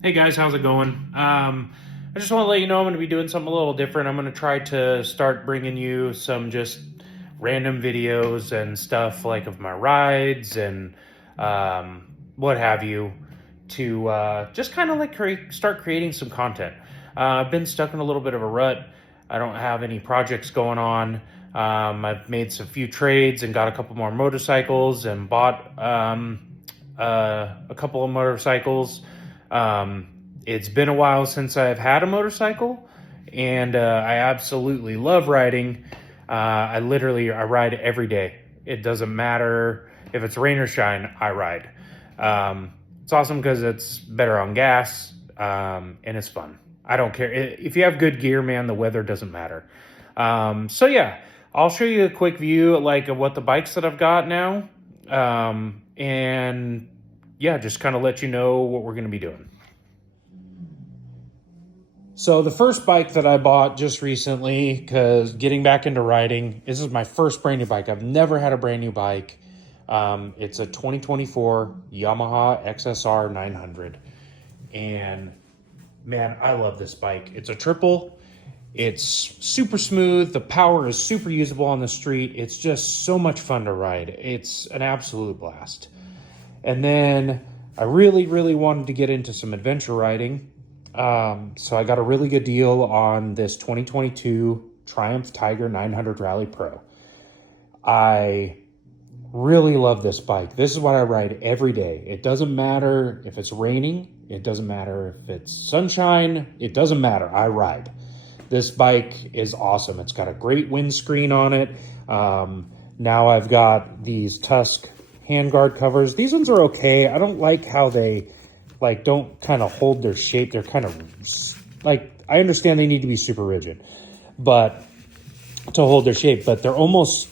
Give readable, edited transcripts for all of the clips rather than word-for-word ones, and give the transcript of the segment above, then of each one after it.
Hey guys, how's it going? I just want to let you know I'm going to be doing something a little different. I'm going to try to start bringing you some just random videos and stuff like of my rides and what have you to just kind of like start creating some content. I've been stuck in a little bit of a rut. I don't have any projects going on. I've made some few trades and got a couple more motorcycles and bought a couple of motorcycles. Um, it's been a while since I've had a motorcycle, and I absolutely love riding. I ride every day. It doesn't matter if it's rain or shine. I ride. It's awesome because it's better on gas, and it's fun. I don't care if you have good gear, man. The weather doesn't matter. So yeah, I'll show you a quick view like of what the bikes that I've got now, and yeah, just kind of let you know what we're going to be doing. So the first bike that I bought just recently, because getting back into riding, this is my first brand new bike. I've never had a brand new bike. It's a 2024 Yamaha XSR 900. And man, I love this bike. It's a triple. It's super smooth. The power is super usable on the street. It's just so much fun to ride. It's an absolute blast. And then I really, really wanted to get into some adventure riding. So I got a really good deal on this 2022 Triumph Tiger 900 Rally Pro. I really love this bike. This is what I ride every day. It doesn't matter if it's raining. It doesn't matter if it's sunshine. It doesn't matter. I ride. This bike is awesome. It's got a great windscreen on it. Now I've got these Tusk handguard covers. These ones are okay. I don't like how they don't kind of hold their shape. They're kind of like, I understand they need to be super rigid, but to hold their shape, but they're almost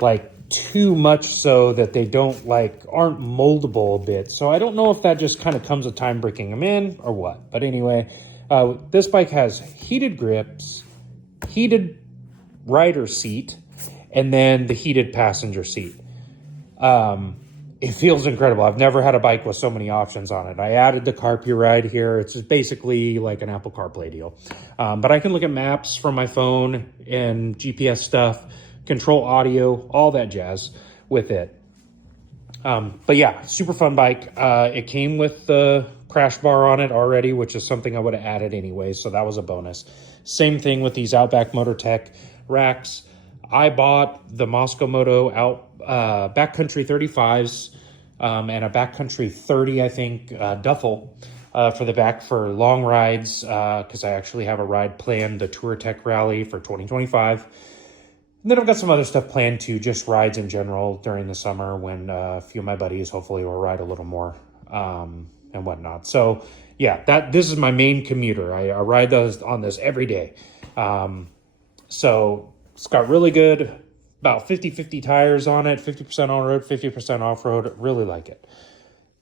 like too much so that they aren't moldable a bit. So I don't know if that just kind of comes with time breaking them in or what. But anyway, this bike has heated grips, heated rider seat, and then the heated passenger seat. It feels incredible. I've never had a bike with so many options on it. I added the CarPuride here. It's just basically like an Apple CarPlay deal. But I can look at maps from my phone and GPS stuff, control audio, all that jazz with it. But yeah, super fun bike. It came with the crash bar on it already, which is something I would have added anyway, so that was a bonus. Same thing with these Outback Motortech racks. I bought the Moscow Moto Backcountry 35s and a Backcountry 30, I think, duffel for the back for long rides because I actually have a ride planned, the TourTech Rally for 2025. And then I've got some other stuff planned too, just rides in general during the summer when a few of my buddies hopefully will ride a little more and whatnot. So yeah, this is my main commuter. I ride on this every day. So it's got really good, about 50-50 tires on it, 50% on-road, 50% off-road. Really like it.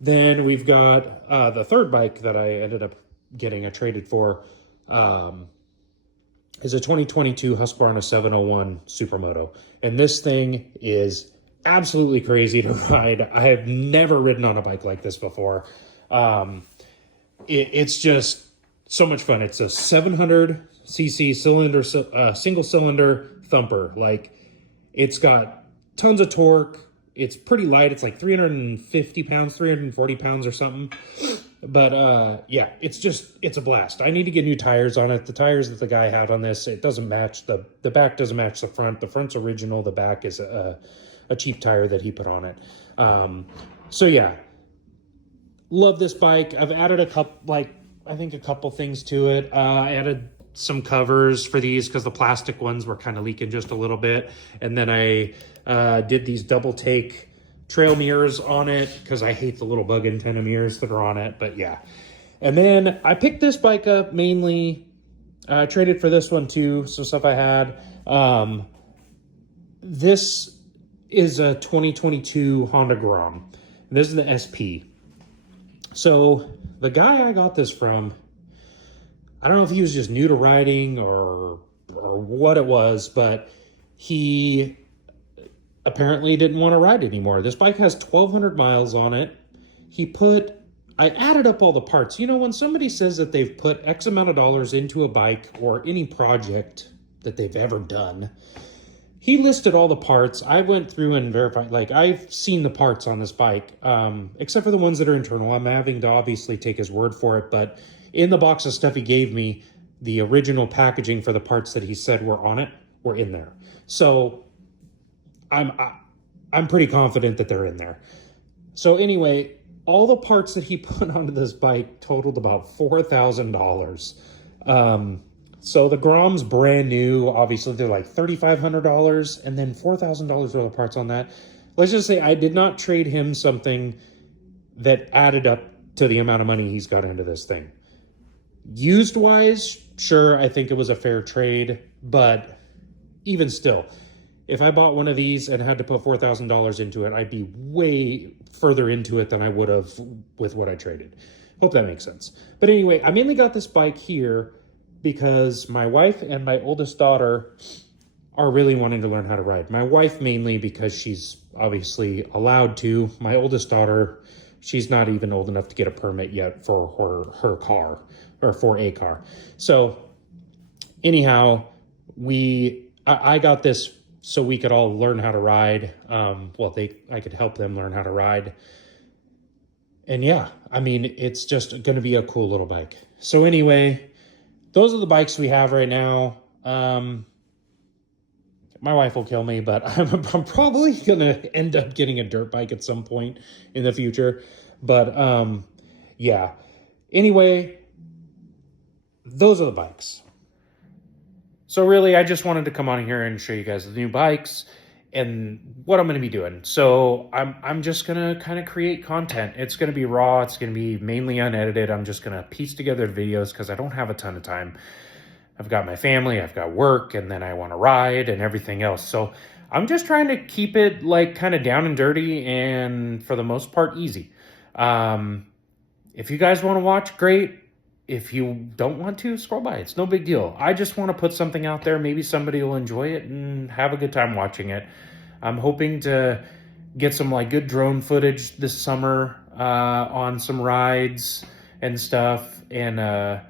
Then we've got the third bike that I ended up getting, I traded for, is a 2022 Husqvarna 701 Supermoto. And this thing is absolutely crazy to ride. I have never ridden on a bike like this before. It's just so much fun. It's a 700cc cylinder, single cylinder thumper. Like, it's got tons of torque. It's pretty light. It's like 350 pounds, 340 pounds or something. But yeah, it's a blast. I need to get new tires on it. The tires that the guy had on this, it doesn't match. The back doesn't match the front. The front's original. The back is a cheap tire that he put on it. So yeah, love this bike. I've added a couple things to it. I added some covers for these because the plastic ones were kind of leaking just a little bit. And then I did these double take trail mirrors on it because I hate the little bug antenna mirrors that are on it. But yeah. And then I picked this bike up mainly. I traded for this one too, some stuff I had. This is a 2022 Honda Grom. This is the SP. So the guy I got this from, I don't know if he was just new to riding or what it was, but he apparently didn't want to ride anymore. This bike has 1,200 miles on it. He put I added up all the parts. You know, when somebody says that they've put X amount of dollars into a bike or any project that they've ever done, he listed all the parts. I went through and verified, like, I've seen the parts on this bike, except for the ones that are internal. I'm having to obviously take his word for it, but in the box of stuff he gave me, the original packaging for the parts that he said were on it were in there. So I'm pretty confident that they're in there. So anyway, all the parts that he put onto this bike totaled about $4,000. So the Grom's brand new. Obviously, they're like $3,500, and then $4,000 worth of parts on that. Let's just say I did not trade him something that added up to the amount of money he's got into this thing. Used wise, sure, I think it was a fair trade, but even still, if I bought one of these and had to put $4,000 into it, I'd be way further into it than I would have with what I traded. Hope that makes sense. But anyway, I mainly got this bike here because my wife and my oldest daughter are really wanting to learn how to ride. My wife mainly because she's obviously allowed to. My oldest daughter, she's not even old enough to get a permit yet for her car, or for a car. So anyhow, I got this so we could all learn how to ride. I could help them learn how to ride. And yeah, I mean, it's just going to be a cool little bike. So anyway, those are the bikes we have right now. My wife will kill me, but I'm probably going to end up getting a dirt bike at some point in the future. But yeah, anyway, those are the bikes. So really, I just wanted to come on here and show you guys the new bikes and what I'm going to be doing. So I'm just going to kind of create content. It's going to be raw. It's going to be mainly unedited. I'm just going to piece together videos because I don't have a ton of time. I've got my family, I've got work, and then I want to ride and everything else. So I'm just trying to keep it like kind of down and dirty and for the most part easy. If you guys want to watch, great. If you don't want to, scroll by. It's no big deal. I just want to put something out there. Maybe somebody will enjoy it and have a good time watching it. I'm hoping to get some like good drone footage this summer on some rides and stuff, and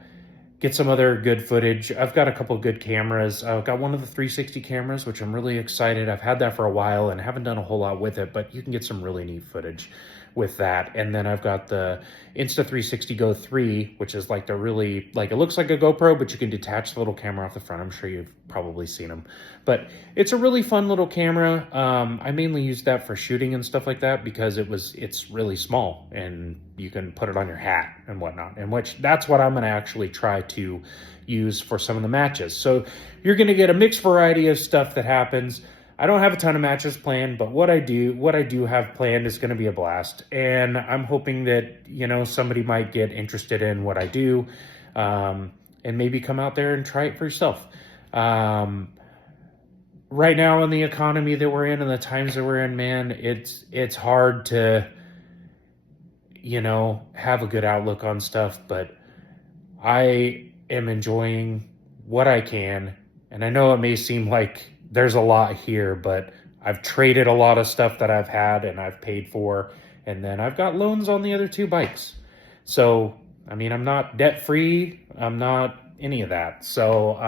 get some other good footage. I've got a couple of good cameras. I've got one of the 360 cameras, which I'm really excited. I've had that for a while and haven't done a whole lot with it, but you can get some really neat footage with that. And then I've got the Insta360 Go 3, which is like the really, like, it looks like a GoPro, but you can detach the little camera off the front. I'm sure you've probably seen them, but it's a really fun little camera. I mainly use that for shooting and stuff like that because it's really small and you can put it on your hat and whatnot, and that's what I'm going to actually try to use for some of the matches. So you're going to get a mixed variety of stuff that happens. I don't have a ton of matches planned, but what I do have planned is going to be a blast. And I'm hoping that, you know, somebody might get interested in what I do, and maybe come out there and try it for yourself. Right now in the economy that we're in and the times that we're in, man, it's hard to, you know, have a good outlook on stuff, but I am enjoying what I can. And I know it may seem like there's a lot here, but I've traded a lot of stuff that I've had and I've paid for, and then I've got loans on the other two bikes. So, I mean, I'm not debt free. I'm not any of that. So,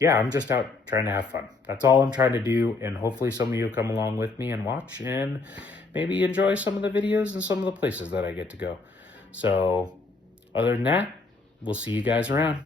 yeah, I'm just out trying to have fun. That's all I'm trying to do. And hopefully some of you come along with me and watch and maybe enjoy some of the videos and some of the places that I get to go. So other than that, we'll see you guys around.